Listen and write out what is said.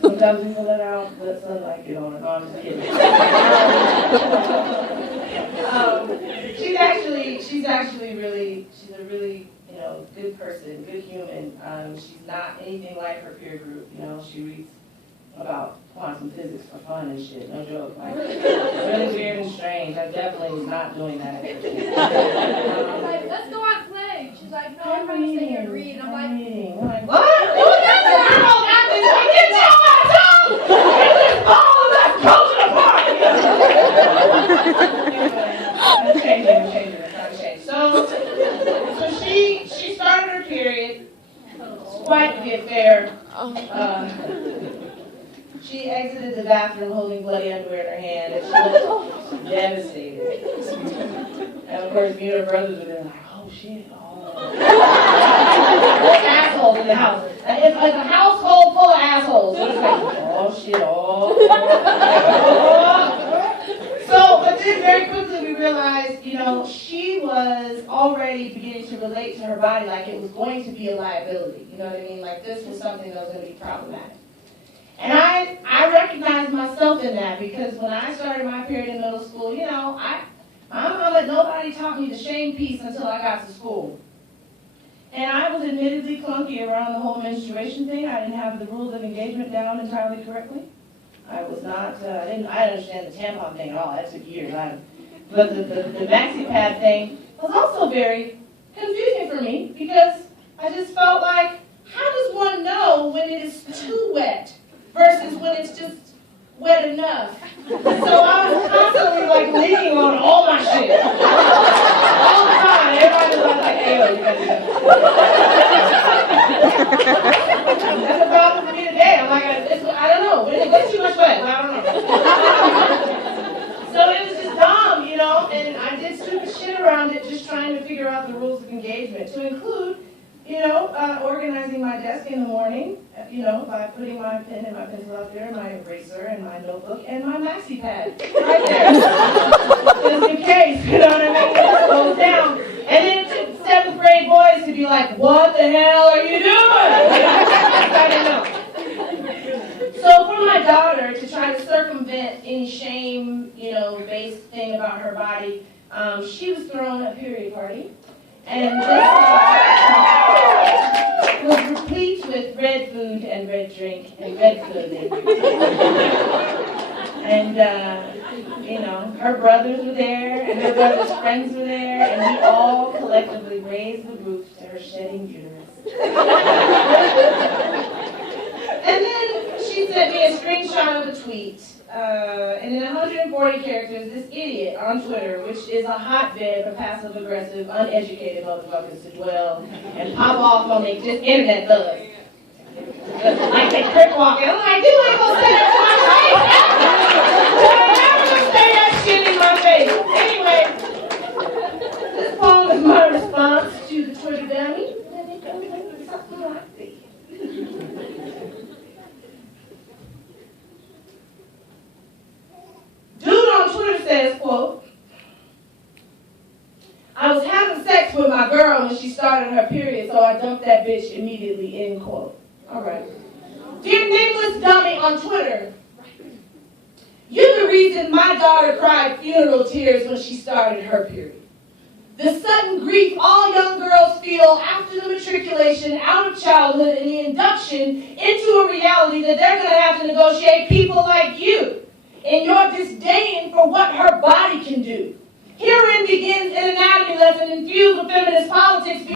Sometimes we can let sunlight get on it. No, I'm just kidding. She's a really, good person, good human. She's not anything like her peer group. She reads about quantum physics for fun and shit. No joke. Like, it's really weird and strange. I definitely was not doing that. I'm like, let's go out and play. She's like, no, I'm going to stay here and read. And I'm like, what? Who does this? I don't got this. I get your ass up! It's all of us coaching apart! I'm changing. So she started her period. Quite the affair. She exited the bathroom holding bloody underwear in her hand, and she looked devastated. And of course, me and her brothers were there like, oh shit, assholes in the house. It's like a household full of assholes. So it's like, oh shit, but then very quickly we realized, she was already beginning to relate to her body like it was going to be a liability. You know what I mean? Like this was something that was going to be problematic. And I recognized myself in that because when I started my period in middle school, my mama, nobody taught me the shame piece until I got to school. And I was admittedly clunky around the whole menstruation thing. I didn't have the rules of engagement down entirely correctly. I was not, I didn't understand the tampon thing at all. That took years. But the maxi pad thing was also very confusing for me because I just felt like, how does one know when it is too wet versus when it's just wet enough? So I was constantly leaning on all my shit. All the time. Everybody was like, hey, yo, you gotta do that. That's a problem for me today. I'm like, I don't know. It's too much wet. I don't know. So it was just dumb, and I did stupid shit around it just trying to figure out the rules of engagement to include organizing my desk in the morning, by putting my pen and my pencil out there, my eraser and my notebook and my maxi pad right there. Just in case, you know what I mean? It slows down. And then it took 7th grade boys to be like, what the hell are you doing? I didn't know. So for my daughter to try to circumvent any shame, based thing about her body, she was throwing a period party. And this was replete with red food and red drink and red clothing. And, her brothers were there and her brothers' friends were there, and we all collectively raised the roof to her shedding uterus. And then she sent me a screenshot of a tweet. And in 140 characters, this idiot on Twitter, which is a hotbed for passive-aggressive, uneducated motherfuckers to dwell and pop off on their just internet thugs. Like they crip walking. I'm like, you ain't gonna say that to my face. You're never gonna say that shit in my face. Anyway, this poem is my response to the Twitter dummy. And it goes like something like this. Twitter says, quote, I was having sex with my girl when she started her period, so I dumped that bitch immediately, end quote. All right. Dear nameless dummy on Twitter, you're the reason my daughter cried funeral tears when she started her period. The sudden grief all young girls feel after the matriculation out of childhood and the induction into a reality that they're going to have to negotiate people like you in your disdain for what her body can do. Herein begins an anatomy lesson infused with feminist politics.